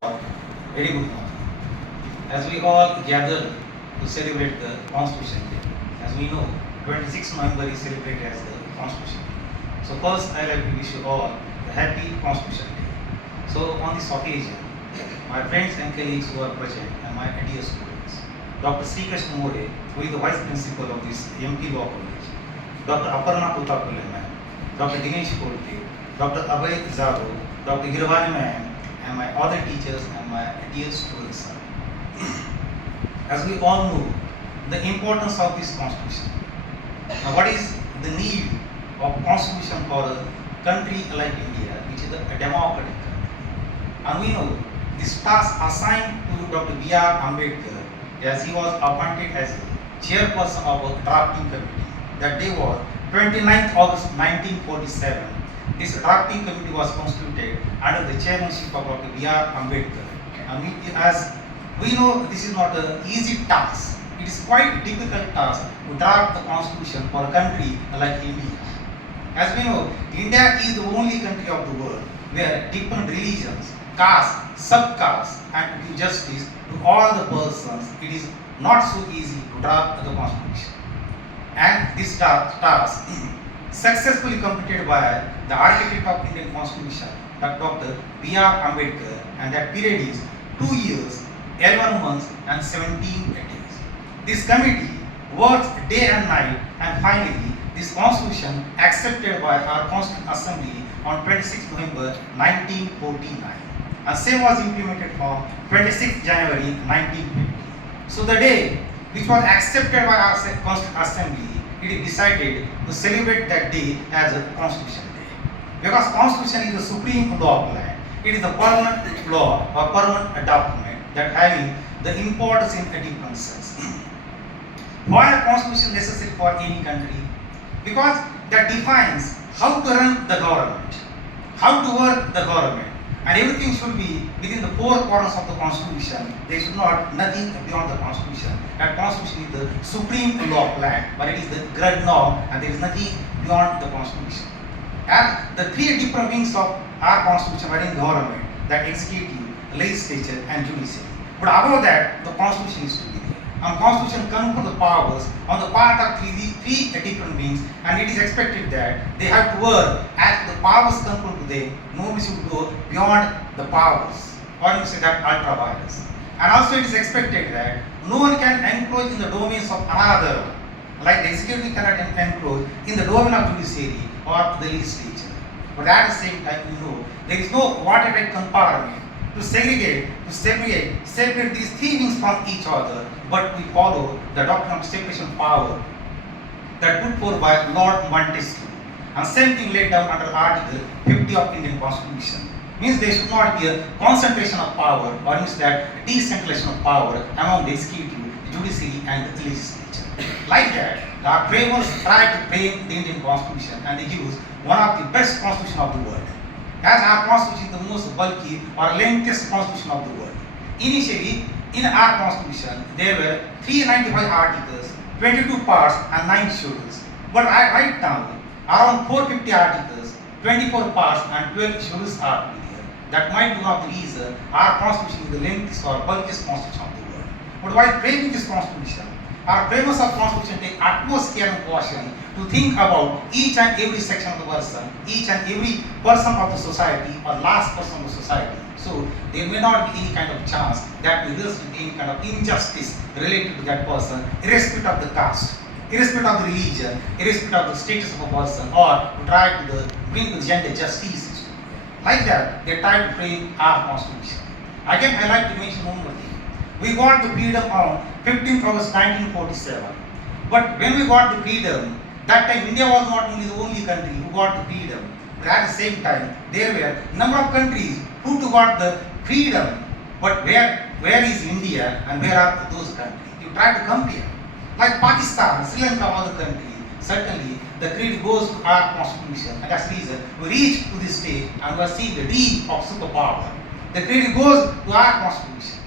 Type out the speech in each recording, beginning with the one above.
Very good morning. As we all gather to celebrate the Constitution Day, as we know, 26th November is celebrated as the Constitution Day. So first, I like to wish you all a happy Constitution Day. So on this occasion, my friends and colleagues who are present and my dear students, Dr. Sri Krishna More, who is the Vice Principal of this MP Law College, Dr. Aparna Utapule ma'am, Dr. Dinesh Kolte, Dr. Abhay Zado, Dr. Girvani ma'am, and my other teachers and my dear students. As we all know, the importance of this constitution. Now, what is the need of constitution for a country like India, which is a democratic country? And we know this task assigned to Dr. B.R. Ambedkar, as he was appointed as chairperson of a drafting committee. That day was 29th August 1947. This drafting committee was constituted under the chairmanship of Dr. B.R. Ambedkar. And as we know, this is not an easy task. It is quite a difficult task to draft the constitution for a country like India. As we know, India is the only country of the world where different religions, castes, sub-castes, and to give justice to all the persons, it is not so easy to draft the constitution. And this task successfully completed by the architect of Indian Constitution, Dr. B.R. Ambedkar, and that period is 2 years, 11 months, and 17 days. This committee works day and night, and finally, this Constitution accepted by our Constituent Assembly on 26 November 1949, and same was implemented from 26 January 1950. So the day which was accepted by our Constituent Assembly, it is decided to celebrate that day as a Constitution Day. Because Constitution is the supreme law of land. It is a permanent law or permanent document that having the importance in a different sense. Why a constitution necessary for any country? Because that defines how to run the government, how to work the government, and everything should be within the four corners of the constitution. There should not nothing beyond the constitution. That constitution is the supreme law of land, but it is the grand norm, and there is nothing beyond the constitution. And the three different wings of our constitution are in government, that executive, legislature, and judiciary. But above that, the constitution is to be there. And constitution confers the powers on the part of three different wings, and it is expected that they have to work as the powers conferred to them. Nobody should go beyond the powers, or you say that ultra virus. And also it is expected that no one can encroach in the domains of another, like the executive cannot encroach in the domain of judiciary or the legislature. But at the same time, we know there is no watertight compartment to segregate, separate these three wings from each other, but we follow the doctrine of separation of power that put forth by Lord Montesquieu. And same thing laid down under Article 50 of Indian Constitution. Means there should not be a concentration of power, or means that decentralization of power among the executive, judiciary, and the legislature. Like that, our framers tried to frame the Indian Constitution, and they used one of the best constitution of the world. As our constitution is the most bulky or lengthiest constitution of the world. Initially, in our constitution, there were 395 articles, 22 parts, and 9 schedules. But right now, around 450 articles, 24 parts, and 12 schedules are to be there. That might be one of the reasons our constitution is the lengthiest or bulkiest constitution of the world. But while framing this constitution, our framers of constitution take utmost care and caution to think about each and every section of the person, each and every person of the society or last person of the society. So there may not be any kind of chance that will result in any kind of injustice related to that person, irrespective of the caste, irrespective of the religion, irrespective of the status of a person, or to try to bring the gender justice. Like that, they try to frame our constitution. Again, I like to mention one more thing. We got the freedom on 15th August 1947. But when we got the freedom, that time India was not only the only country who got the freedom, but at the same time there were number of countries who got the freedom. But where is India and where are those countries? You try to compare. Like Pakistan, Sri Lanka, other countries, certainly the credit goes to our constitution, and that's the reason we reach to this stage and we are seeing the dream of superpower. The credit goes to our constitution.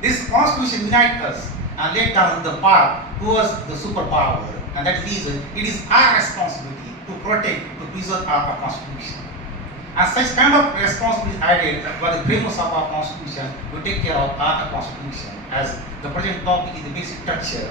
This constitution unites us and laid down the path towards the superpower, and that reason it is our responsibility to protect, to preserve our constitution. And such kind of responsibility added by the framers of our constitution to take care of our constitution. As the present topic is the basic structure.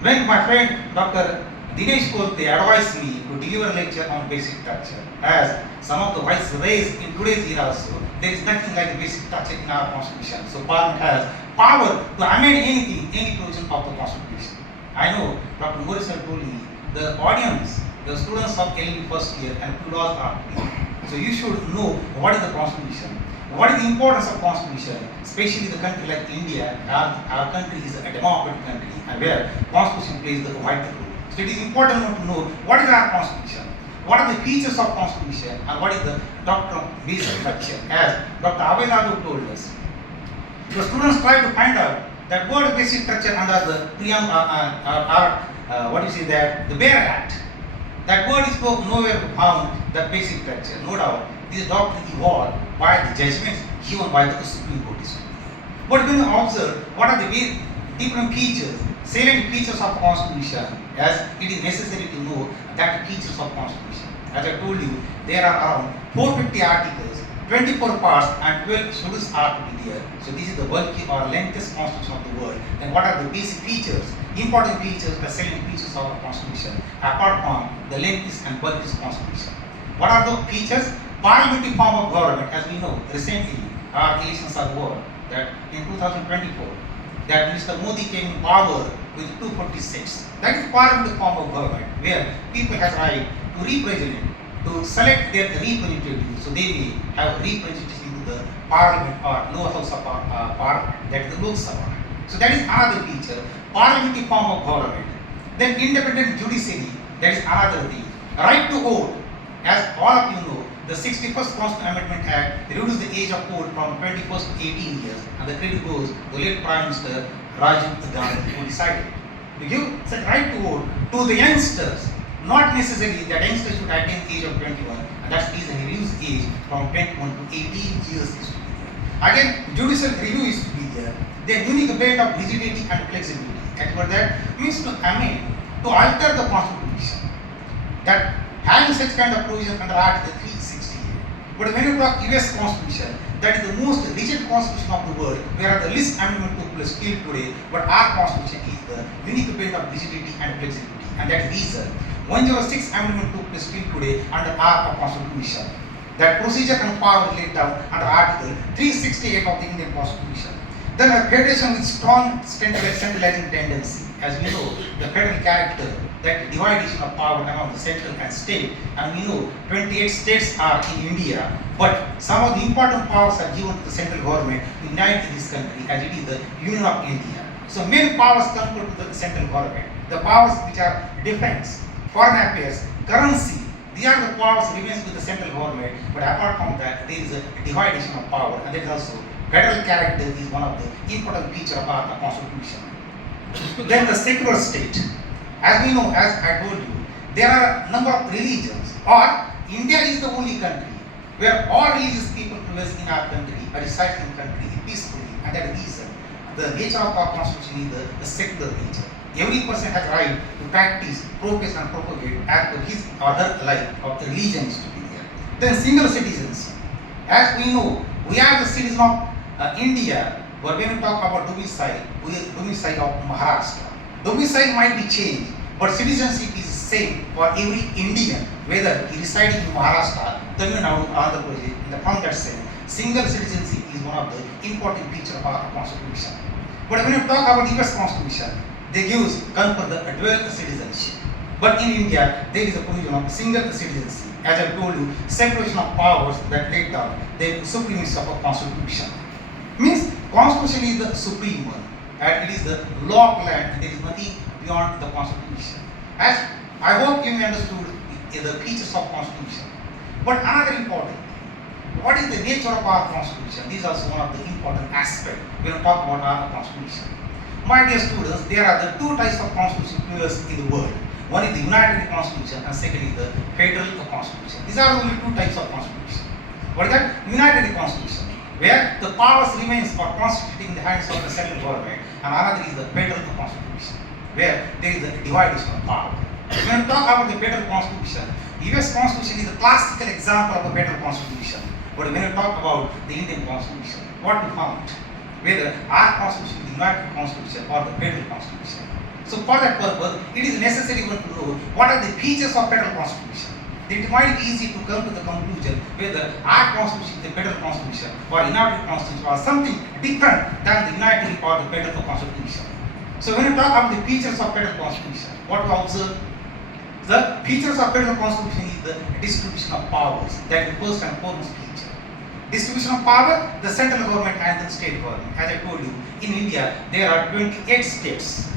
When my friend Dr. Dinesh Kolte advised me to deliver a lecture on basic structure, as some of the voices raised in today's era also, there is nothing like the basic structure in our constitution. So Parliament has power to amend anything, any provision of the constitution. I know Dr. Morrison told me the audience, the students of LLB first year and laws are here. So you should know what is the constitution, what is the importance of constitution, especially the country like India. Our country is a democratic country and where constitution plays the vital role. So it is important to know what is our constitution, what are the features of constitution, and what is the doctrine of basic structure. As Dr. Abhay told us, the students try to find out that word basic structure under the what do you say that the Bare Act. That word is nowhere found, the basic structure. No doubt, this doctrine evolved by the judgments given by the Supreme Court. But when you observe what are the different features, salient features of constitution, as it is necessary to know that features of constitution. As I told you, there are around 450 articles, 24 parts and 12 schedules are to be there. So this is the bulky or lengthiest constitution of the world. Then what are the basic features, important features, the salient features of our constitution, apart from the lengthiest and bulkiest constitution? What are the features? Parliamentary form of government. As we know, recently our elections are over, that in 2024, that Mr. Modi came in power with 240 seats. That is parliamentary form of government, where people have right to represent, to select their representatives, so they may have representation in the parliament or lower house of parliament, that is the Lok Sabha. So that is another feature, parliamentary form of government. Then independent judiciary, that is another thing. Right to vote, as all of you know, the 61st Constitutional Amendment Act reduced the age of vote from 21st to 18 years, and the credit goes to the late Prime Minister Rajiv Gandhi, who decided to give such right to vote to the youngsters. Not necessarily that youngsters should attain the age of 21, and that's the reason he reduced age from 21 to 18 years is to be there. Again, judicial review is to be there. Then unique blend of rigidity and flexibility. As for that means to amend, to alter the constitution. That having such kind of provision under Article 368. But when you talk US Constitution, that is the most rigid constitution of the world, where the least amendment took place till today, but our constitution is the unique blend of rigidity and flexibility. And that reason, 106 amendment took place till today under our constitution. That procedure and power laid down under Article 368 of the Indian Constitution. Then a federation with strong centralizing tendency. As we know, the federal character, that division of power among the central and state, and we know 28 states are in India, but some of the important powers are given to the central government to unite this country, as it is the Union of India. So many powers come to the central government. The powers which are defense, foreign affairs, currency, these are the powers remains with the central government, but apart from that, there is a division of power, and there is also federal character is one of the important features of our constitution. Then the secular state. As we know, as I told you, there are a number of religions, or India is the only country where all religious people present in our country are residing in the country peacefully, and that is the nature of our constitution is the secular nature. Every person has right to practice, profess and propagate as per his or her life of the religion is to be there. Then single citizenship. As we know, we are the citizen of India, but when we talk about domicile, we are domicile of Maharashtra. Domicile might be changed, but citizenship is the same for every Indian, whether he resides in Maharashtra, Tamil Nadu, or Andhra Pradesh. From that sense, single citizenship is one of the important features of our constitution. But when you talk about US Constitution, they confer the dual citizenship. But in India, there is a provision of single citizenship. As I told you, separation of powers that laid down the supremacy of a constitution. Means constitution is the supreme one, and it is the law of land, and there is nothing beyond the constitution. As I hope you understood the features of constitution. But another important thing, what is the nature of our constitution? This is also one of the important aspects when we talk about our constitution. My dear students, there are the two types of constitution in the world. One is the United Constitution, and second is the Federal Constitution. These are only two types of constitution. What is that? United Constitution, where the powers remains or constituted in the hands of the central government, and another is the Federal Constitution, where there is a division of power. When we talk about the Federal Constitution, US Constitution is the classical example of a federal constitution. But when you talk about the Indian Constitution, what we found? Whether our constitution is the United Constitution or the federal constitution. So for that purpose, it is necessary to know what are the features of federal constitution. It might be easy to come to the conclusion whether our constitution is the federal constitution or United Constitution or something different than the United or the federal constitution. So when you talk about the features of federal constitution, what we observe? The features of federal constitution is the distribution of powers. That is the first and foremost feature. Distribution of power, the central government and the state government. As I told you, in India there are 28 states.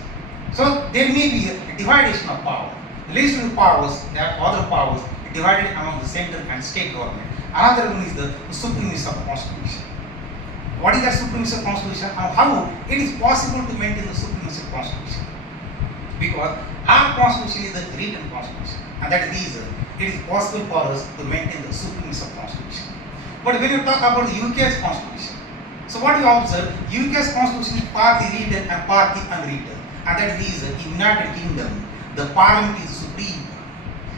So there may be a division of power. Legislative powers, there are other powers divided among the central and state government. Another one is the supremacy of constitution. What is that supremacy of constitution and how it is possible to maintain the supremacy of constitution? Because our constitution is the written constitution, and that is the reason it is possible for us to maintain the supremacy of constitution. But when you talk about the UK's constitution, so what you observe, UK's constitution is partly written and partly unwritten, and that is the reason in United Kingdom the parliament is supreme.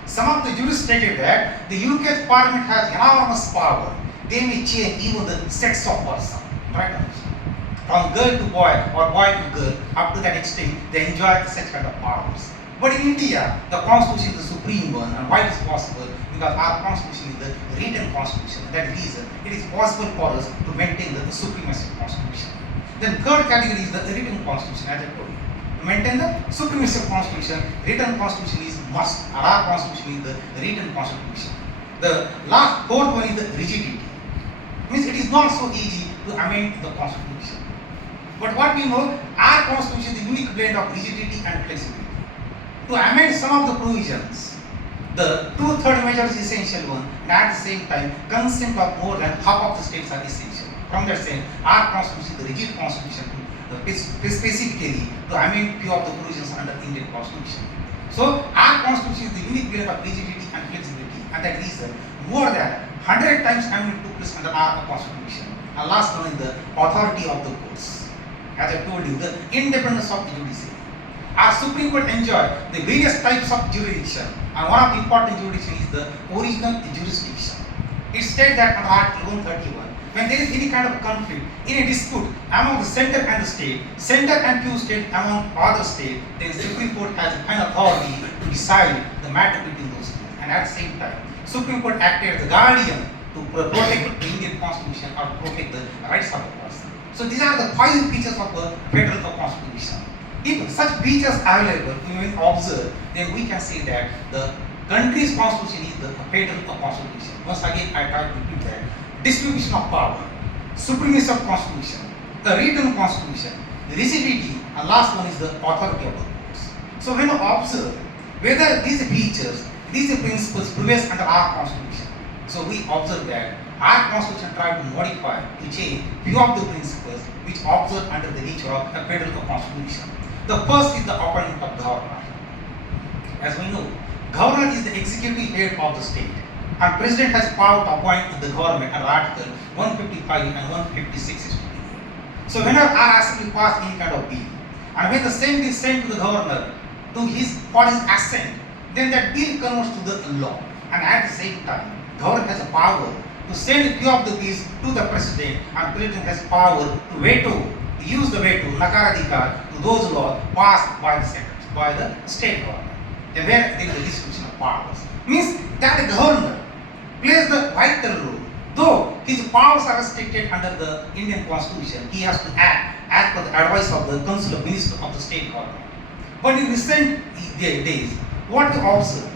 Some of the jurists stated that the UK's parliament has enormous power. They may change even the sex of person, right? From girl to boy or boy to girl, up to that extent, they enjoy such kind of powers. But in India, the constitution is the supreme one, and why it is possible? Because our constitution is the written constitution. That reason, it is possible for us to maintain the supremacy of constitution. Then third category is the written constitution, as I told you. To maintain the supremacy of constitution, written constitution is must, and our constitution is the written constitution. The last fourth one is the rigidity. Means it is not so easy to amend the constitution. But what we know, our constitution is a unique blend of rigidity and flexibility. To amend some of the provisions, the 2/3 measure is essential one, and at the same time, consent of more than half of the states are essential. From that sense, our constitution is the rigid constitution specifically to amend few of the provisions under Indian constitution. So our constitution is the unique blend of rigidity and flexibility, and that reason more than 100 times amendment took place under our constitution. And last one is the authority of the courts. As I told you, the independence of the judiciary. Our Supreme Court enjoy the various types of jurisdiction, and one of the important jurisdiction is the original jurisdiction. It states that under Article 131, when there is any kind of conflict in a dispute among the center and the state, center and few states among other states, then the Supreme Court has an authority to decide the matter between those states. And at the same time, Supreme Court acted as the guardian to protect the Indian Constitution or protect the rights of the person. So these are the 5 features of the federal constitution. If such features are available, we will observe, then we can say that the country's constitution is the federal constitution. Once again, I try to repeat that. Distribution of power, supremacy of constitution, the written constitution, rigidity, and last one is the authority of the courts. So when we observe whether these features, these principles prevail under our constitution, so we observe that our constitution tried to modify, to change few of the principles which observed under the nature of a federal constitution. The first is the appointment of governor. As we know, governor is the executive head of the state, and president has power to appoint the government under Article 155 and 156 is to be there. So whenever our assembly pass any kind of bill, and when the same is sent to the governor for his assent, then that bill converts to the law. And at the same time, government has a power to send few of the bills to the president, and president has power to veto, to use the veto, nakaradhikar, to those laws passed by the central, by the state government. And where there is a distribution of powers. Means that the governor plays the vital role. Though his powers are restricted under the Indian Constitution, he has to act as per the advice of the Council of Ministers of the state government. But in recent days, what we observed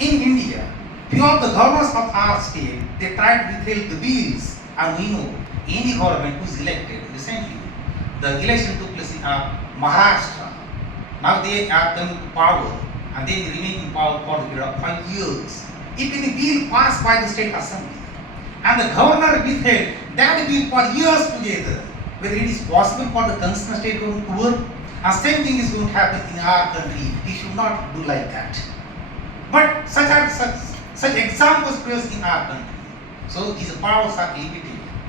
in India, few of the governors of our state, they tried to withhold the bills, and we know any government who is elected recently, the election took place in Maharashtra. Now they are coming to power, and they remain in power for the period of 5 years. If any bill passed by the state assembly, and the governor withheld that bill for years together, whether it is possible for the concerned state government to work, and same thing is going to happen in our country. We should not do like that. But such examples present in our country. So these powers are limited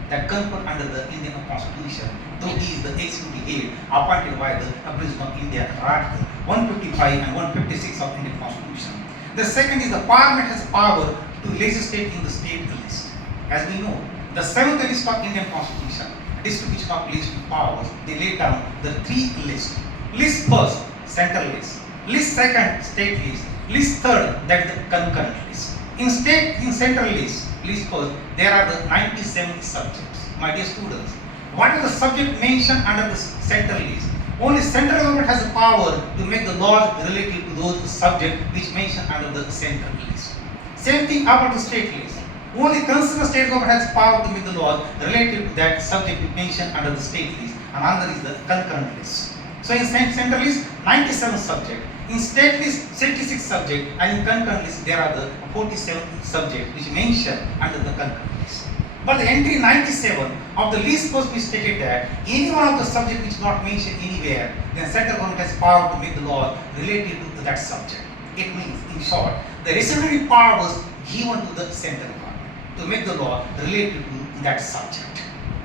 that conferred under the Indian Constitution, though he is the executive head appointed by the President of India under Article 155 and 156 of Indian Constitution. The second is the Parliament has power to legislate in the state list. As we know, the seventh list of Indian Constitution, distribution of legislative powers, they lay down the three lists. List first, central list. List second, state list. List third, that is the concurrent list. In central list first, there are the 97 subjects. My dear students, what is the subject mentioned under the central list? Only central government has the power to make the laws related to those subjects which mentioned under the central list. Same thing about the state list. Only concerned state government has power to make the laws related to that subject mentioned under the state list, and another is the concurrent list. So in central list, 97 subjects. In state list, 76 subjects, and in concurrent list, there are the 47 subjects which mentioned under the concurrent list. But the entry 97 of the list must be stated that any one of the subjects which is not mentioned anywhere, then central government has power to make the law related to that subject. It means, in short, the residuary power was given to the central government to make the law related to that subject.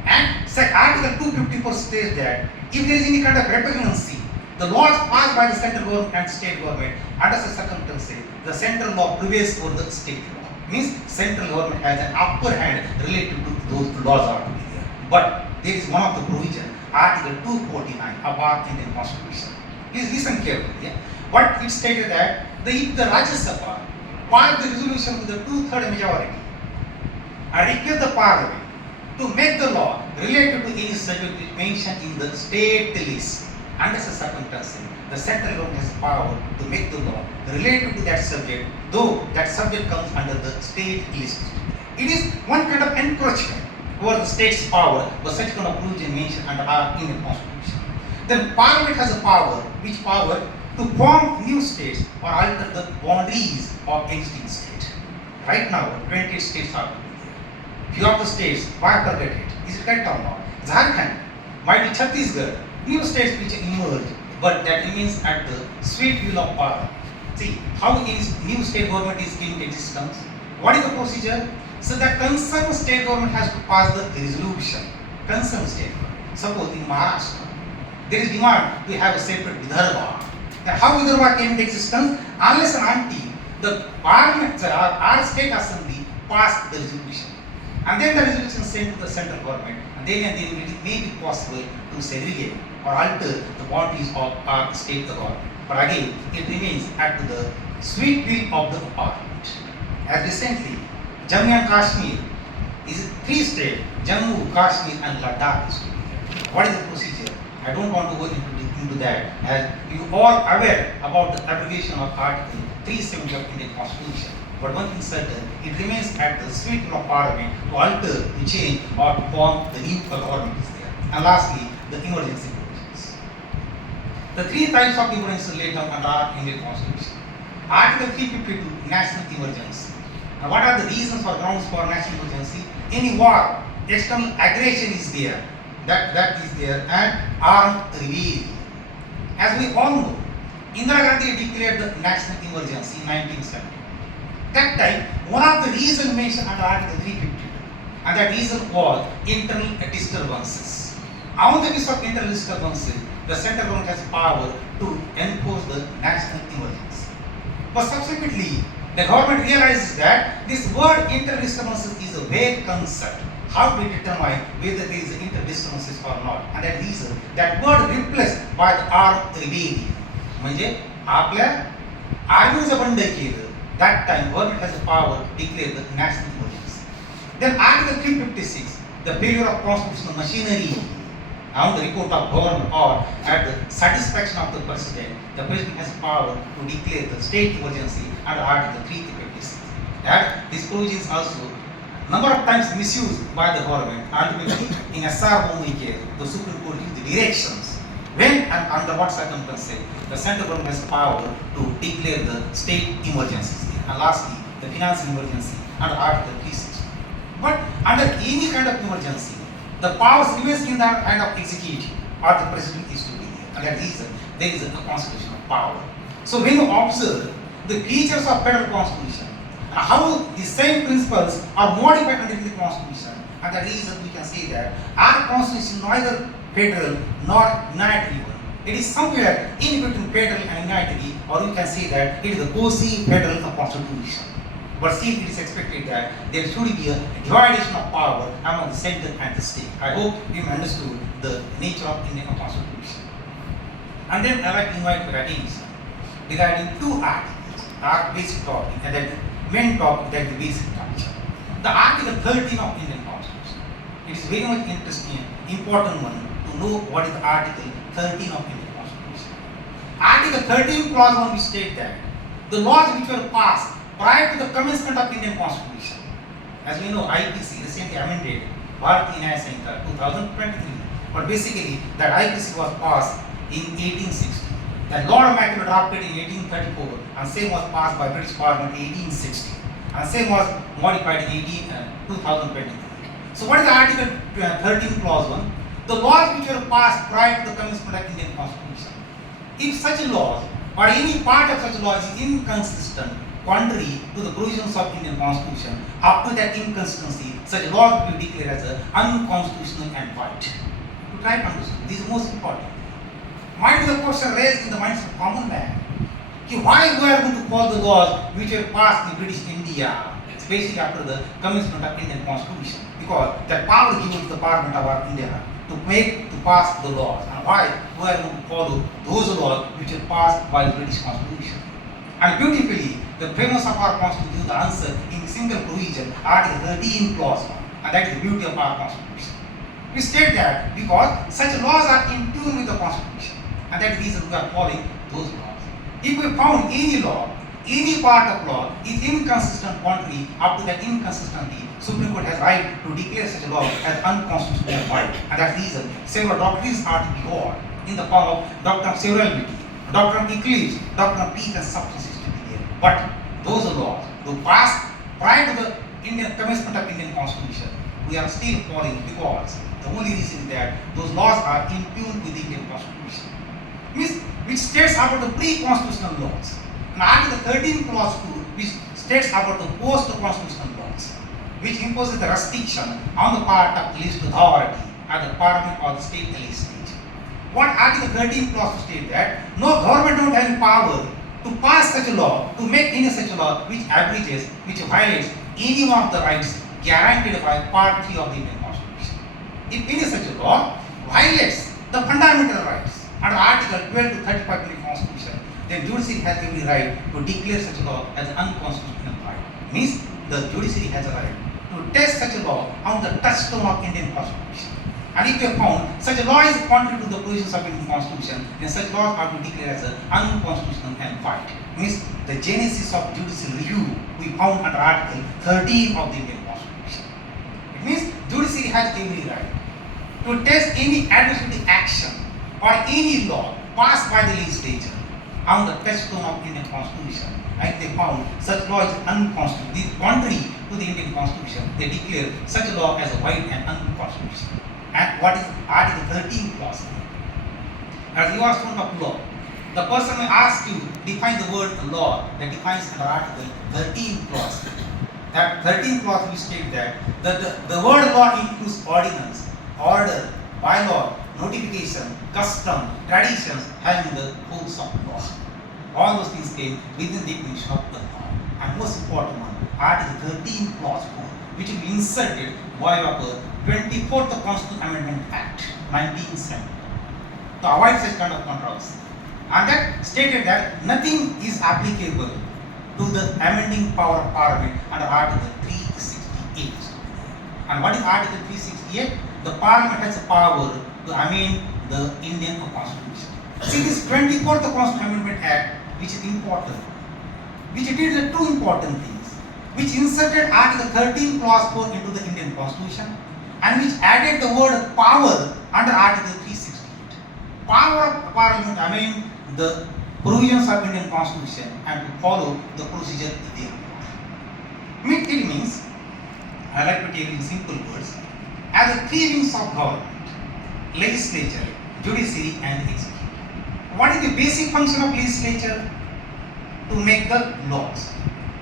And Article 254 states that if there is any kind of repugnancy, the laws passed by the central government and state government under such circumstances, the central law prevails over the state law. Means central government has an upper hand related to those laws are to be there. But there is one of the provision, Article 249 of our Indian Constitution. Please listen carefully. Yeah? But it stated that if the Rajya Sabha passed the resolution with a 2/3 majority and request the Parliament to make the law related to any subject mentioned in the state list, under such circumstances, the central government has power to make the law related to that subject, though that subject comes under the state list. It is one kind of encroachment over the state's power, but such kind of provision mentioned under our Indian Constitution. Then Parliament has a power, which power to form new states or alter the boundaries of existing states. Right now, 28 states are there. Few of the states bifurcated. Is it correct or not? Jharkhand, might be Chhattisgarh, new states which emerge, but that remains at the sweet will of Parliament. See how is new state government is in existence. What is the procedure? So the concerned state government has to pass the resolution. Concerned state government. Suppose in Maharashtra, there is demand to have a separate Vidarbha. Now how Vidarbha came into existence? Unless and until the Parliament, our state assembly passed the resolution. And then the resolution sent to the central government, and then it may be possible to segregate or alter the boundaries of our state government. But again, it remains at the sweet will of the Parliament. As recently, Jammu and Kashmir is three states, Jammu, Kashmir and Ladakh. What is the procedure? I don't want to go into that, as you all aware about the abrogation of Article 370 of Indian Constitution. But one thing certain, it remains at the sweet will of Parliament to alter, to change, or to form the new government is there. And lastly, the emergency provisions. The three types of emergency laid down under our Indian Constitution. Article 352, national emergency. Now, what are the reasons or grounds for national emergency? Any war, external aggression is there, that is there, and armed rebellion. As we all know, Indira Gandhi declared the national emergency in 1970. That time, one of the reasons mentioned under Article 352, and that reason was internal disturbances. On the basis of internal disturbances, the central government has power to enforce the national emergency. But subsequently, the government realizes that this word internal disturbances is a vague concept. How to determine whether there is internal disturbances or not? And that reason, that word replaced by the armed rebellion. म्हणजे आपल्या आर्मीचं बंड केलं. That time, government has the power to declare the national emergency. Then Article 356, the failure of constitutional machinery on the report of government or at the satisfaction of the president has power to declare the state emergency under Article 356. That this provision is also number of times misused by the government. Ultimately, in SR Bhumi case, the Supreme Court gives the directions when and under what circumstances the central government has power to declare the state emergencies. And lastly, the financial emergency under Article 360. But under any kind of emergency, the powers remains in the hand of executive or the president is to be there. And that reason, there is a constitutional power. So when you observe the features of federal constitution, how the same principles are modified under the constitution, and the reason we can say that our constitution neither federal nor unitary one. It is somewhere in between federal and unitary, or you can say that it is a quasi-federal constitution. But still it is expected that there should be a division of power among the center and the state. I hope you understood the nature of Indian constitution. And then I like to invite your attention regarding two articles, our basic topic, and then the main topic, that is the basic structure. The Article 13 of Indian Constitution. It is very much interesting, important one to know what is the Article 13 of Indian Constitution. Article 13 clause 1 we state that the laws which were passed prior to the commencement of Indian Constitution, as we know, IPC recently amended Bharatiya Nyaya Sanhita 2023, but basically that IPC was passed in 1860. That Law of Macular drafted in 1834, and same was passed by British Parliament in 1860, and same was modified in 2023. So what is the Article 13 clause 1? The laws which were passed prior to the commencement of Indian Constitution. If such laws or any part of such law is inconsistent, contrary to the provisions of Indian Constitution, up to that inconsistency, such laws will be declared as unconstitutional and void. To try to understand, this is most important. Might be the question raised in the minds of common man. Why we are going to follow the laws which were passed in British India, especially after the commencement of Indian Constitution? Because that power given to the Parliament of our India to pass the laws. And why we are going to follow those laws which were passed by the British Constitution? And beautifully, the premise of our Constitution, the answer in single provision, Article 13 clause 1. And that is the beauty of our Constitution. We state that because such laws are in tune with the Constitution, and that is the reason we are following those laws. If we found any law, any part of law is inconsistent, contrary, up to that inconsistency, Supreme Court has right to declare such a law as unconstitutional and void. And that's the reason several doctrines are to be called in the form of doctrine of severability, doctrine of eclipse, doctrine of peak and substance is to be there. But those laws, though passed prior to the commencement of Indian Constitution, we are still following because the only reason is that those laws are in tune with the Indian Constitution. Which states about the pre-constitutional laws. And Article 13 clause 2, which states about the post-constitutional laws, which imposes the restriction on the part of least authority at the parliament or the state legislature. What Article 13 clause 2 states that no government don't have any power to pass such a law, to make any such a law which abridges, which violates any one of the rights guaranteed by Part 3 of the Indian Constitution. If any such a law violates the fundamental rights under Article 12 to 35 of the Constitution, then judiciary has every right to declare such a law as unconstitutional right. Means the judiciary has a right to test such a law on the touchstone of Indian Constitution. And if they found such a law is contrary to the provisions of Indian Constitution, then such laws are to be declared as unconstitutional and void. Means the genesis of judicial review we found under Article 13 of the Indian Constitution. It means judiciary has every right to test any administrative action or any law passed by the legislature on the touchstone of Indian Constitution. And they found such law is unconstitutional, contrary to the Indian Constitution, they declare such a law as a void and unconstitutional. And what is Article 13 clause? As you are student of law, the person may ask you define the word law that defines under Article 13 clause. That 13 clause will state that the word law includes ordinance, order, bylaw, notification, custom, traditions having the force of law. All those things came within the definition of the law. And most important one, Article 13 clause 4, which will be inserted by the 24th Constitutional Amendment Act 1970 to avoid such kind of controversy. And that stated that nothing is applicable to the amending power of Parliament under Article 368. And what is Article 368? The Parliament has the power to amend the Indian Constitution. See, this 24th Constitutional Amendment Act, which is important, which did the two important things, which inserted Article 13 clause 4 into the Indian Constitution, and which added the word power under Article 368. Power of Parliament to amend the provisions of Indian Constitution and to follow the procedure there. It means, I like to tell you in simple words, as the three wings of government: legislature, judiciary and executive. What is the basic function of legislature? To make the laws.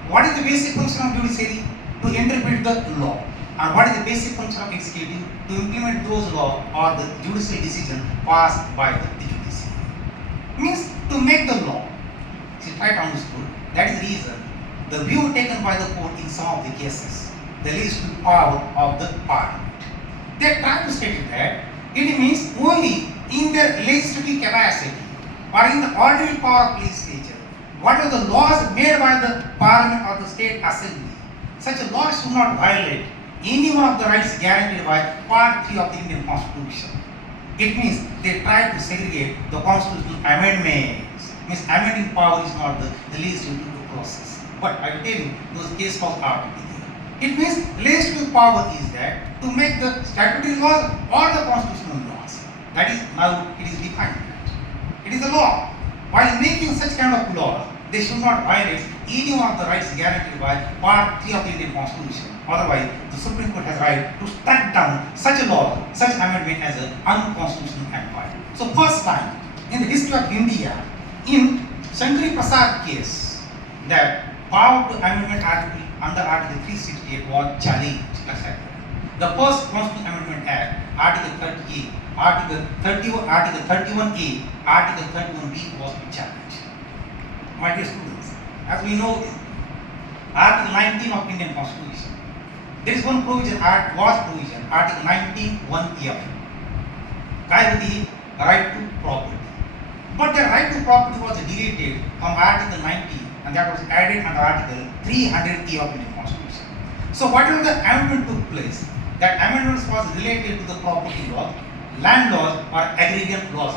What is the basic function of judiciary? To interpret the law. And what is the basic function of executive? To implement those laws or the judicial decision passed by the judiciary. means to make the law. See, try to understood. That is the reason the view taken by the court in some of the cases, the legislative power of the parliament. They try to state that it means only in their legislative capacity or in the ordinary power of legislature, what are the laws made by the parliament or the state assembly, such a law should not violate any one of the rights guaranteed by Part 3 of the Indian Constitution. It means they try to segregate the constitutional amendments. Means amending power is not the legislative process. But I will tell you, those cases of RTP. It means legislative power is that to make the statutory laws or the constitutional laws. That is now it is defined. It is a law. While making such kind of laws, they should not violate any one of the rights guaranteed by Part 3 of the Indian Constitution. Otherwise, the Supreme Court has right to strike down such a law, such amendment as an unconstitutional act. So first time in the history of India, in Shankari Prasad case, that power to amendment article under Article 368 was challenged. The first Constitutional Amendment Act, Article 30A, Article 31, Article 31A, Article 31B was challenged. My dear students, as we know, Article 19 of Indian Constitution, there is one provision, Article 19 1F, the right to property. But the right to property was deleted from Article 19 and that was added under Article 300A of Indian Constitution. So whatever the amendment took place, that amendment was related to the property law, land laws or aggregate laws.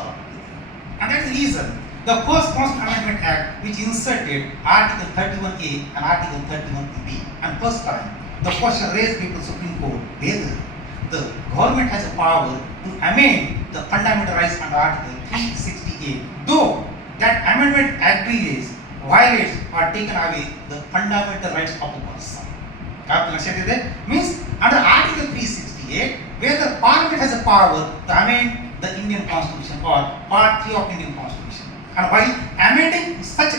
And that's the reason the first Constitutional Amendment Act which inserted Article 31A and Article 31B. And first time the question raised before the Supreme Court whether the government has a power to amend the fundamental rights under Article 368, though that amendment aggravates, violates or taken away the fundamental rights of the person. Means under Article 368, where the Parliament has a power to amend the Indian Constitution or Part 3 of Indian Constitution. And while amending such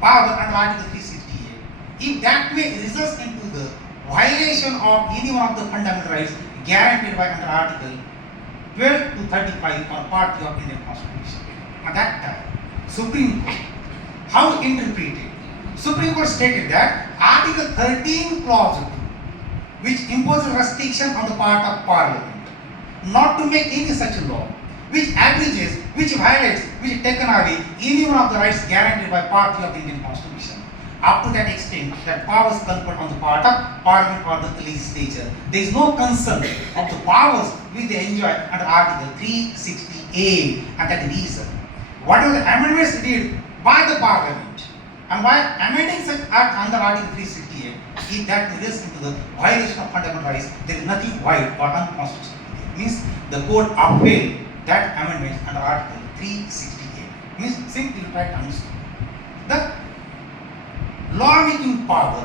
power under Article 368, if that may result into the violation of any one of the fundamental rights guaranteed by under Article 12 to 35 or Part 3 of Indian Constitution. At that time, Supreme Court, how to interpret it? Supreme Court stated that Article 13 Clause 2, which imposes restriction on the part of Parliament not to make any such law, which abridges, which violates, which taken away any one of the rights guaranteed by Part 3 of the Indian Constitution. Up to that extent, that powers conferred on the part of Parliament or the legislature. There is no concern of the powers which they enjoy under Article 368, and that is reason. Whatever the amendments did by the Parliament, and by amending such act under Article 368, if that results into the violation of fundamental rights, there is nothing void or unconstitutional. It means the court upheld that amendment under Article 368. Means simply try to understand. The law-making power,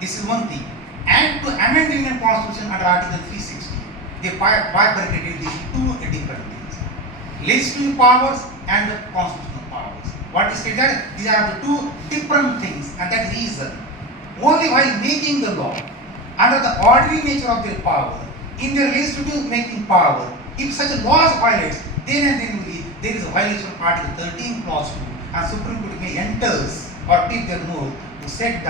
this is one thing, and to amend the Indian Constitution under Article 360, they bifurcated these two different things: legislative powers and the constitutional powers. What is that? These are the two different things, and that reason, only while making the law, under the ordinary nature of their power, in their legislative making power, if such a law is violated, then and then only there is a violation of Article 13 Clause 2, and Supreme Court may enters or take their note to set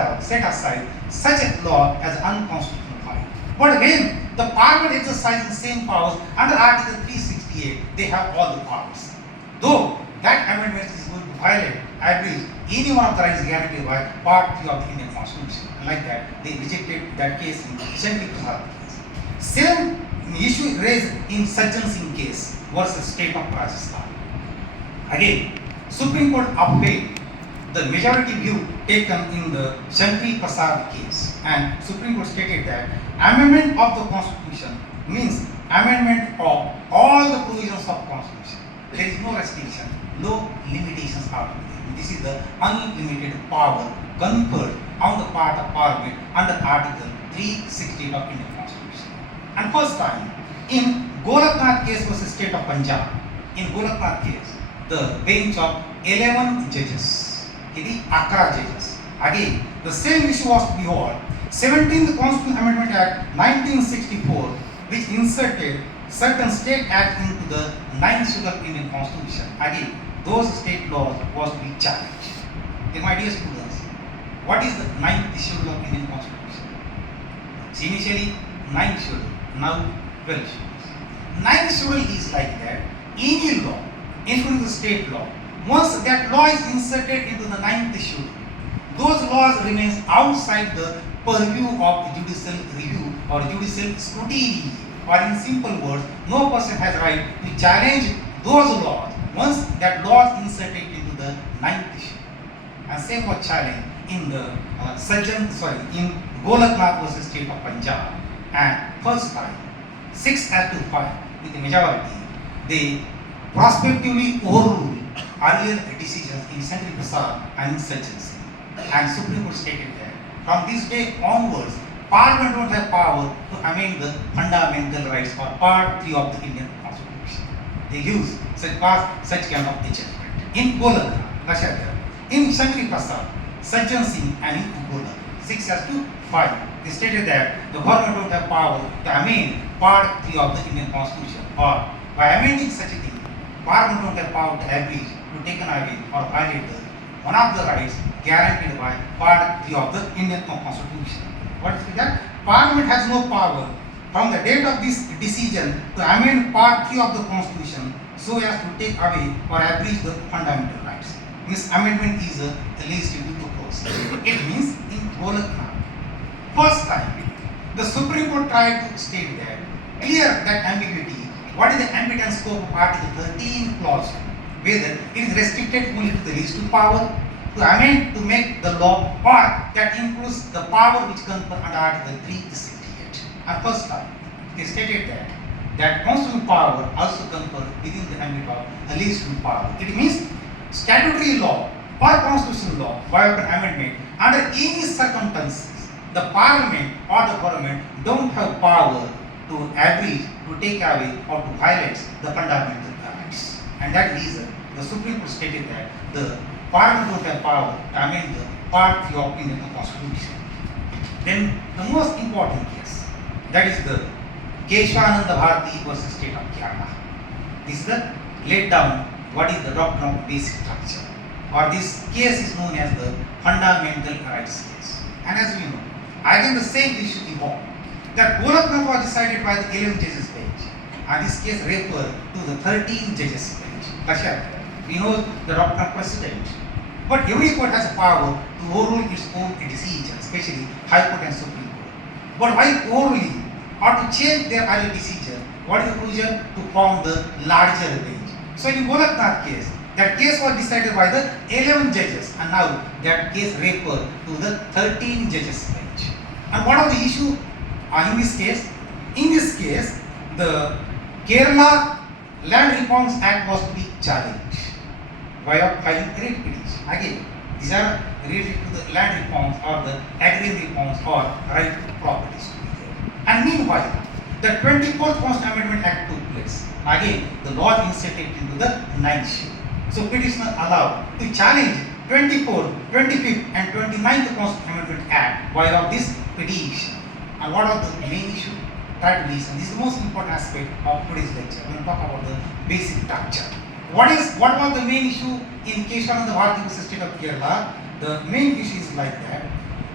aside such a law as unconstitutional. But when the Parliament exercises the same powers under Article 368, they have all the powers. Though that amendment is going to violate, abridge any one of the rights guaranteed by Part 3 of the Indian Constitution. And like that, they rejected that case in Shankari Prasad case. Same issue raised in Sajjan Singh case versus State of Rajasthan. Again, Supreme Court upheld the majority view taken in the Shankari Prasad case, and Supreme Court stated that amendment of the Constitution means amendment of all the provisions of Constitution. There is no restriction, no limitations are there. This is the unlimited power conferred on the part of Parliament under Article 360 of Indian Constitution. And first time in Golaknath case versus State of Punjab, in Golaknath case, the bench of 11 judges, Accra judges. Again, the same issue was to be heard. 17th Constitutional Amendment Act 1964, which inserted certain state acts into the 9th Schedule of Indian Constitution. Again, those state laws was to be challenged. Then, my dear students, what is the ninth schedule of Indian Constitution? So initially 9th schedule, now 12 schedules. 9th schedule is like that, any law, including the state law, once that law is inserted into the 9th schedule, those laws remains outside the purview of judicial review or judicial scrutiny, or in simple words, no person has right to challenge those laws once that law is inserted into the 9th schedule. And same was challenged in the in Golaknath versus State of Punjab, and first time 6-5 with the majority, they prospectively overruled earlier decisions in Shankari Prasad and insurgency. And Supreme Court stated that from this day onwards, Parliament don't have power to amend the fundamental rights or Part 3 of the Indian Constitution. They use such kind of a judgment. In Golaknath, in Shankari Prasad, Sajjan Singh, and in Golaknath, 6-5, they stated that the government don't have power to amend Part 3 of the Indian Constitution, or by amending such a thing, Parliament don't have power to agree to take away or violate one of the rights guaranteed by Part 3 of the Indian Constitution. What is that? Parliament has no power from the date of this decision to amend Part 3 of the Constitution so as to take away or abridge the fundamental rights. This amendment is the legislative process. It means in Golaknath, first time, the Supreme Court tried to state that, clear that ambiguity. What is the ambit and scope of Article 13 clause? Whether it is restricted only to the legislative power to amend to make the law, or that includes the power which comes under Article 368. And first time, they stated that constitutional power also comes within the ambit of the legislative power. It means statutory law or constitutional law by an amendment under any circumstances, the Parliament or the government don't have power to agree to take away or to violate the fundamental rights. And that reason, the Supreme Court stated that the Parliament don't have power to amend the Part 3 of Indian Constitution. Then the most important case, that is the Keshwananda Bharati versus State of Kerala. This is the laid down what is the doctrine of basic structure, or this case is known as the fundamental rights case. And as we know, again the same issue involved, that Golaknath was decided by the 11 judges bench, and this case referred to the 13 judges bench. We know the doctrine of precedent, but every court has power to overrule its own decision, especially High Court and Supreme Court. But while overruling or to change their earlier decision, what is the conclusion? To form the larger bench. So in Golaknath case, that case was decided by the 11 judges, and now that case referred to the 13 judges bench. And what are the issue in this case? In this case, the Kerala Land Reforms Act was to be challenged via filing writ petition. Again, these are related to the land reforms or the agrarian reforms or right to properties to be there. And meanwhile, the 24th Constitutional Amendment Act took place. Again, the law inserted into the 9th schedule. So petitioner allowed to challenge 24th, 25th and 29th Constitutional Amendment Act via this petition. And what are the main issue? Try to listen. This is the most important aspect of today's lecture. We're going to talk about the basic structure. What was the main issue in Keshwananda Bharati versus State of Kerala? The main issue is like that.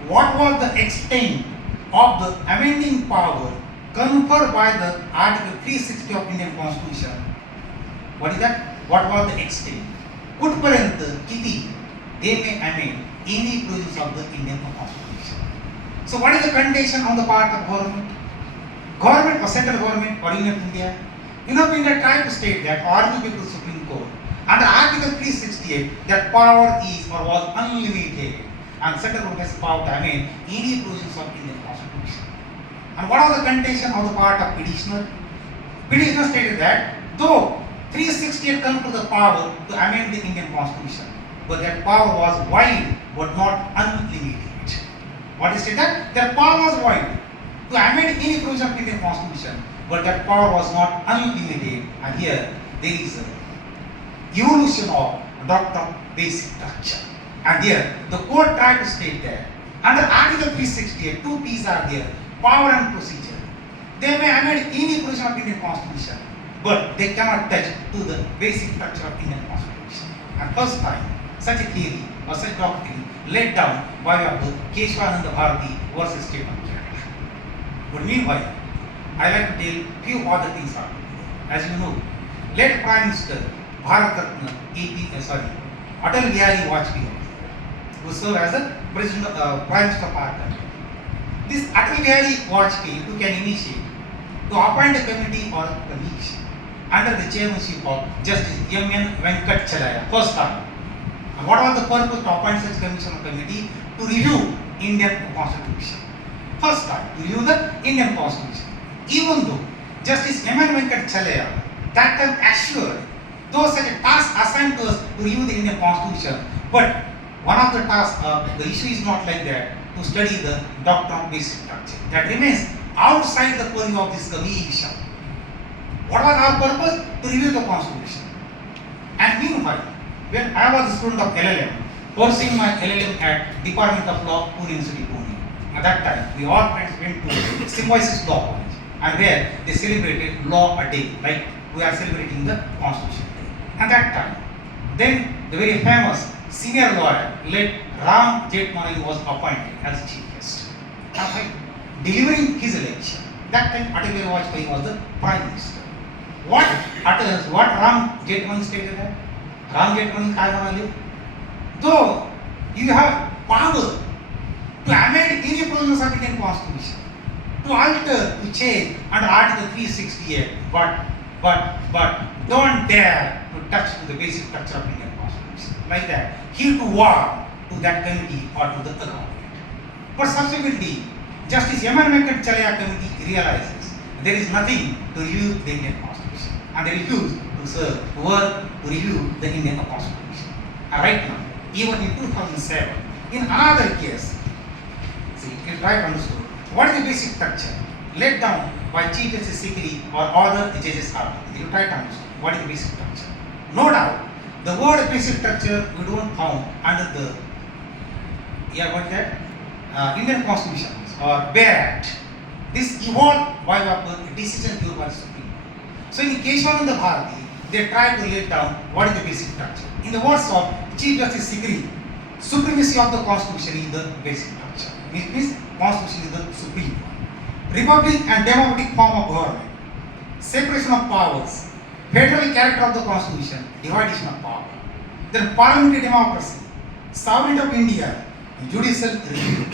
What was the extent of the amending power conferred by the Article 360 of Indian Constitution? What is that? What was the extent? Kutparent kiti they may amend any provisions of the Indian Constitution. So what is the condition on the part of government? Government or central government or Union of India? Union of India tried to state that, argue with the Supreme Court, under Article 368, that power is or was unlimited, and central government has power to amend any provisions of Indian Constitution. And what was the contention on the part of petitioner? Petitioner stated that though 368 come to the power to amend the Indian Constitution, but that power was wide but not unlimited. What is it that? That power was wide to amend any provision of Indian Constitution, but that power was not unlimited. And here there is a evolution of doctrine of basic structure. And here the court tried to state that under Article 368, two P's are there: power and procedure. They may amend any provision of Indian Constitution, but they cannot touch to the basic structure of Indian Constitution. and first time such a theory or such doctrine laid down by Keshwananda Bharati versus State of Kerala. But meanwhile, I like to tell few other things out. As you know, late Prime Minister Bharat Ratna Atal Bihari Vajpayee, who served as a Prime Minister of our country. This Atal Bihari Vajpayee took an initiative to appoint a committee or commission under the chairmanship of Justice M.N. Venkat Chalaya, first time. And what was the purpose to appoint such commission or committee? To review Indian Constitution. First time, to review the Indian Constitution. Even though Justice M.N. Venkat Chalaya that time assured though such a task assigned to us to review the Indian Constitution, but one of the tasks, the issue is not like that, to study the doctrine of basic structure. That remains outside the purview of this commission. What was our purpose? To review the Constitution. And meanwhile, when I was a student of LLM, pursuing my LLM at Department of Law, Pune University, Pune, at that time, we all friends went to Symbiosis Law College, and where they celebrated Law a Day, like we are celebrating the Constitution Day. At that time, then the very famous senior lawyer, late Ram Jethmalani, was appointed as chief guest. And by delivering his election, that time Atal Bihari Vajpayee was the Prime Minister. What Ram Jethmalani stated that? Ram Jethmalani काय म्हणाले? Though you have power to amend any provisions of Indian Constitution, to alter, to change under Article 368, but don't dare to touch to the basic structure of Indian Constitution. Like that, he to war to that committee or to the government. But subsequently, Justice M.N. Venkat Chalaya committee realizes there is nothing to review the Indian Constitution, and they refuse to work to review the Indian Constitution. And right now, even in 2007, in another case, see, you try to understand what is the basic structure laid down by Chief Justice Sikri or other judges are. You try to understand what is the basic structure. No doubt, the word basic structure we don't found under the Indian Constitution or Bare Act. This evolved by a decision given by the Supreme Court. So in Keshwananda Bharati, they tried to lay down what is the basic structure. In the words of Chief Justice Sikri, supremacy of the Constitution is the basic structure. It means Constitution is the supreme one. Republic and democratic form of government, separation of powers, federal character of the Constitution, division of power. Then parliamentary democracy, sovereignty of India, judicial review.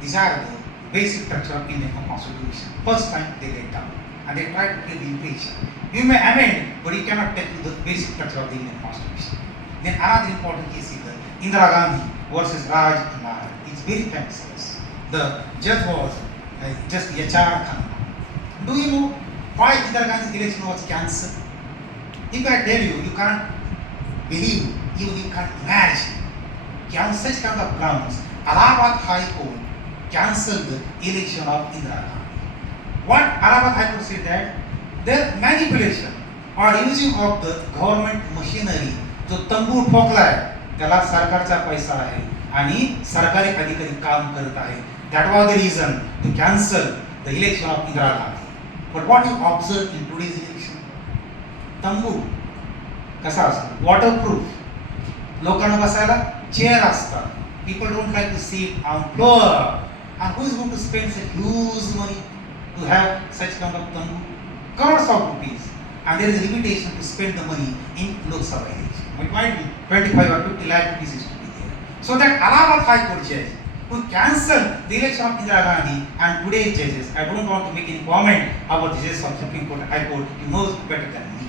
These are the basic structure of Indian Constitution. First time they laid down, and they tried to create the impression. You may amend, but you cannot take to the basic structure of the Indian Constitution. Then another important case is the Indira Gandhi versus Raj Nara. It's very famous case. The judge was just H.R. Khanna. Do you know why Indira Gandhi's election was cancelled? If I tell you, you can't believe, even you can't imagine. On such kind of grounds, Allahabad High Court cancelled the election of Indira Gandhi. What Allahabad High Court said that their manipulation or using of the government machinery, जो तंबू ठोकलाय त्याला सरकारचा पैसा आहे आणि सरकारी अधिकारी काम करत आहे. That was the reason to cancel the election of Indira Gandhi. But what you observe in today's election? तंबू कसा असतो? Waterproof. लोकांना बसायला चेअर असतात. People don't like to sit on floor. And who is going to spend such huge money to have such kind of tambu? Crores of rupees. And there is a limitation to spend the money in Lok Sabha election. It might be 25 or 50 lakh rupees is to be there. So that Allahabad High Court judge who cancelled the election of Indira Gandhi and today's judges, I don't want to make any comment about the judges of Supreme Court, High Court, you know better than me.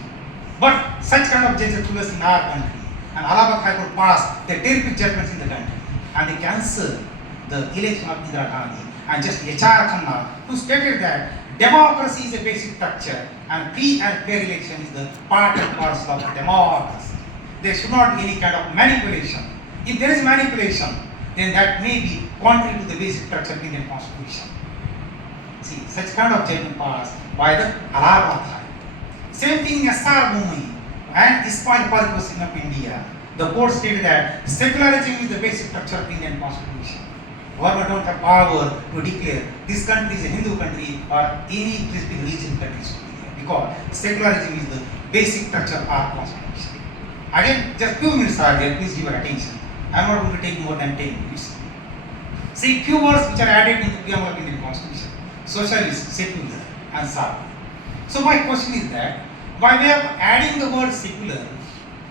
But such kind of judges to us in our country, and Allahabad High Court passed the terrific judgments in the country, and they cancelled the election of Indira Gandhi, and just H.R. Khanna, who stated that democracy is a basic structure and free and fair election is the part and parcel of democracy. There should not be any kind of manipulation. If there is manipulation, then that may be contrary to the basic structure of Indian Constitution. See, such kind of judgment passed by the Allahabad High Court. Same thing in S.R. Bommai and Ismail Parikh of India. The court stated that secularism is the basic structure of Indian Constitution. Government don't have power to declare this country is a Hindu country or any religion country should be there, because secularism is the basic structure of our Constitution. Again, just few minutes are there, please give your attention. I am not going to take more than 10 minutes. See, few words which are added in the preamble of Indian Constitution: socialist, secular, and sovereign. So my question is that, by way of adding the word secular,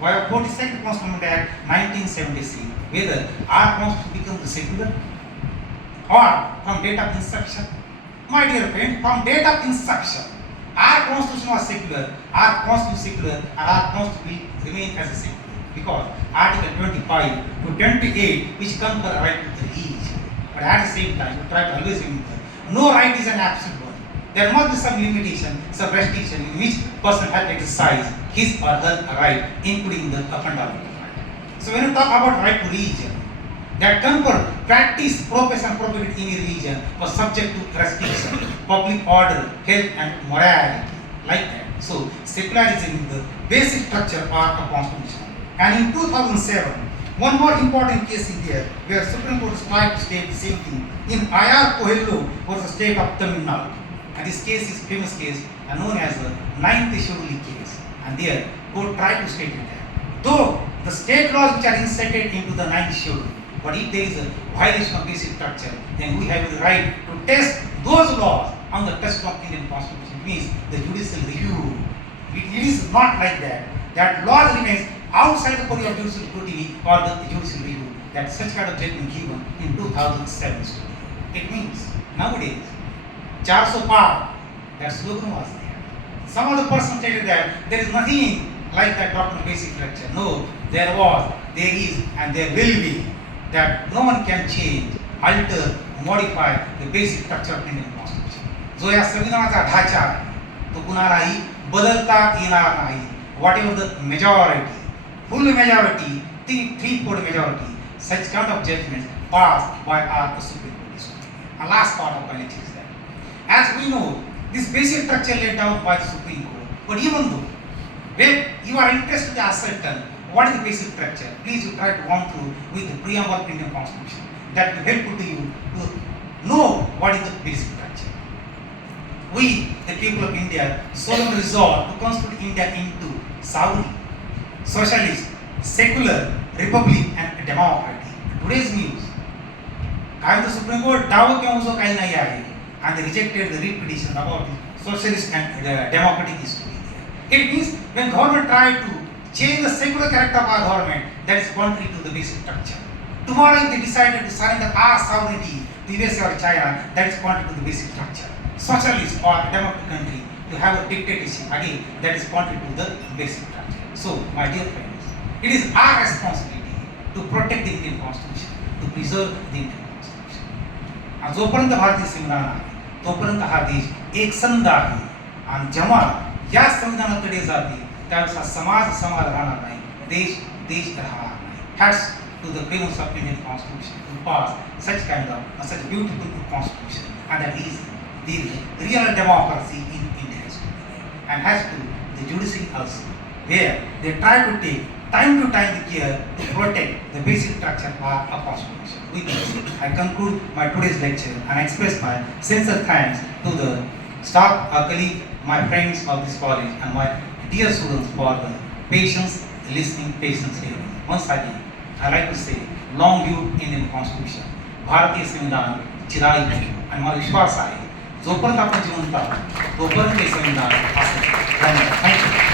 by 42nd Constitutional Act 1976, whether our constitution becomes the secular or from date of inception? My dear friend, from date of inception, our constitution was secular, our constitution secular, and our constitution will remain as a secular. Because Article 25 to 28, which confer a right to the religion. But at the same time, we try to always remember, no right is an absolute one. There must be some limitation, some restriction in which person has to exercise his or her right, including the fundamental right. So when you talk about right to religion, that confer, practice, profess and prohibit any religion or subject to restriction, public order, health and morality, like that. So secularism is the basic structure of a constitution. And in 2007, one more important case is there, where Supreme Court tried to state the same thing in I.R. Coelho versus State of Tamil Nadu. And this case is famous case and known as the 9th Schedule case. And there, court tried to state it that though the state laws which are inserted into the 9th Schedule, but if there is a violation of basic structure, then we have the right to test those laws on the test of Indian Constitution. It means the judicial review. It is not like that. That law remains outside the purview of judicial scrutiny or the judicial review. That such kind of judgment given in 2007. It means nowadays, 400 par, that slogan was there. Some other person stated that there is nothing like that doctrine of basic structure. No, there was, there is, and there will be. That no one can change, alter, modify the basic structure of Indian Constitution. जो या संविधानाचा ढाचा आहे तो कुणालाही बदलता येणार नाही. Whatever the majority, full majority, 3/4 majority, such kind of judgments passed by our Supreme Court. And last part of my lecture is that, as we know, this basic structure laid down by the Supreme Court. But even though, when you are interested to ascertain what is the basic structure, please you try to run through with the preamble of Indian Constitution. That will help to you to know what is the basic structure. We, the people of India, solemnly resolve to constitute India into sovereign, socialist, secular, republic and democracy. Today's news, the Supreme Court दावों के उनको कहीं नहीं आई, and they rejected the writ petition about socialist and democratic history. It means when government tried to change the secular character of our government, that is contrary to the basic structure. Tomorrow if they decided to surrender our sovereignty to USA or China, that is contrary to the basic structure. Socialist or democratic country to have a dictatorship, again, that is contrary to the basic structure. So, my dear friends, it is our responsibility to protect the Indian Constitution, to preserve the Indian Constitution. And जोपर्यंत भारतीय संविधान आहे, तोपर्यंत हा देश एकसंध आहे. आणि जेव्हा या संविधानाकडे जाते, त्यावेळेस हा समाज राहणार नाही, देश राहणार नाही. Hats to the claimants of Indian Constitution to pass such beautiful constitution, and that is the real democracy in India. And has to the judiciary also, where they try to take time to time the care to protect the basic structure of our constitution. With this, I conclude my today's lecture and express my sincere thanks to the staff, colleagues, my friends of this college, and my dear students for the patience listening, patience hearing. Once again, I like to say, long live Indian Constitution. भारतीय संविधान चिराई आहे आणि मला विश्वास आहे जोपर्यंत आपण जिवंत आहोत तोपर्यंत हे संविधान असेल. धन्यवाद. थँक्यू.